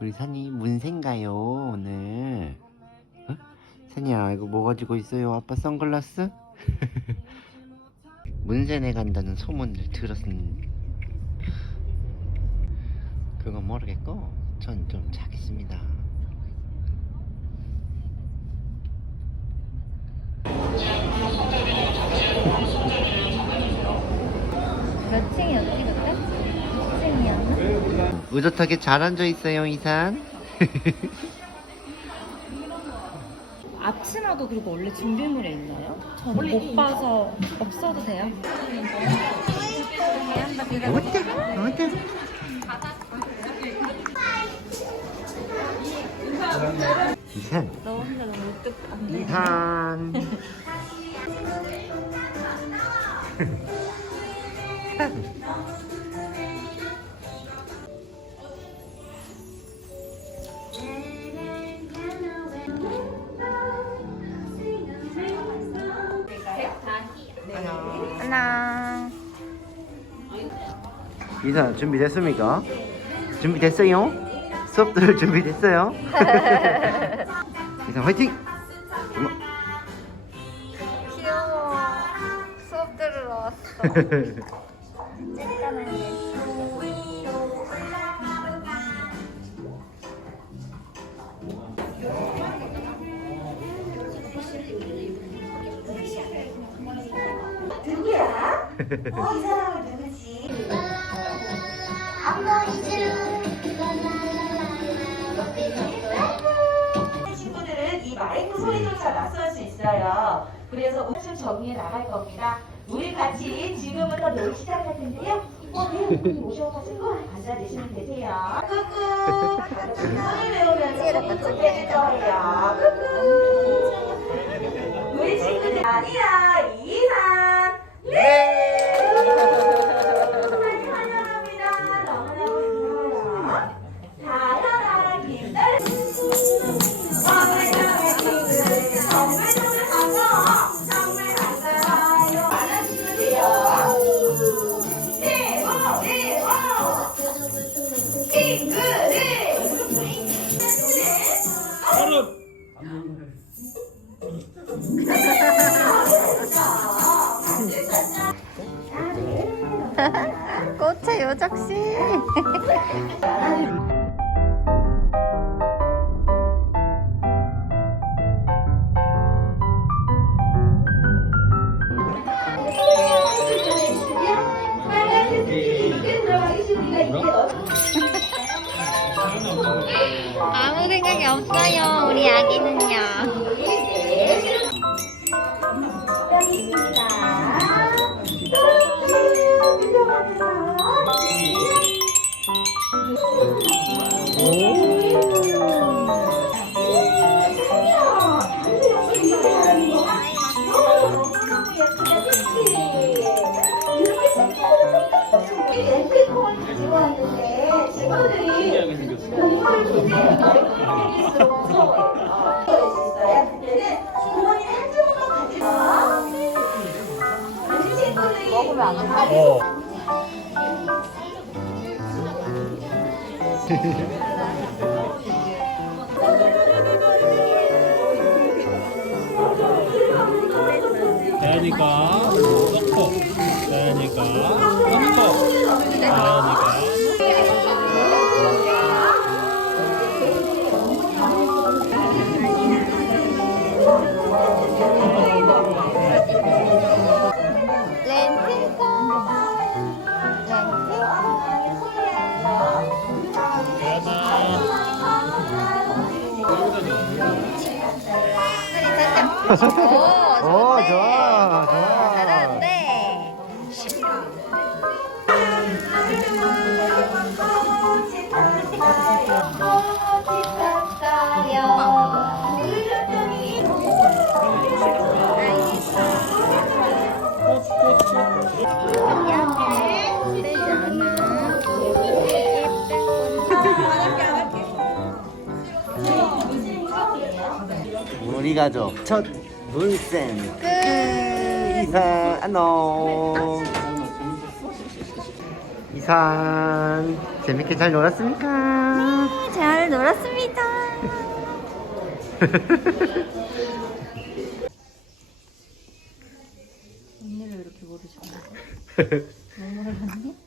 우리 산이 문세인가요 오늘? 어? 산이야 이거 뭐 가지고 있어요? 아빠 선글라스? 문세네 간다는 소문을 들었은 그건 모르겠고 전 좀 자겠습니다. 몇 층이었지 그때? 6층이었나? 의젓하게 잘 앉아 있어요 이산. 앞치마도 그리고 원래 준비물에 있나요? 저는 못 봐서 없어도 돼요? 어때? 어때? 이산. 너 혼자 너무 으뜩한데 이산. 안녕 이산 준비됐습니까? 준비됐어요? 수업 들을 준비됐어요? 이산 화이팅! 귀여워 수업 들으러 왔어 누구야? 친구들은 이 마이크 소리조차 낯설 수 있어요. 그래서 우측 정리해 나갈 겁니다. 우리 같이 지금부터 놀 시작할 텐데요. 어, 배우분이 오셔가지고 앉아주시면 되세요. 끄끄. 손을 외우면서 해줄 거예요. 우리 친구들 아니야 이산 네 꽃의 요적씨. 아무 생각이 없어요 우리 아기는요 먹으면 안 돼. 자연이가 섞어 자연이 오, 오, 좋은데. 좋아, 좋아. 우리 가족 첫 물쌤 끝 이상 안녕 이상 재밌게 잘 놀았습니까? 네, 잘 놀았습니다 언니를 이렇게 모르죠? 너무 몰랐니?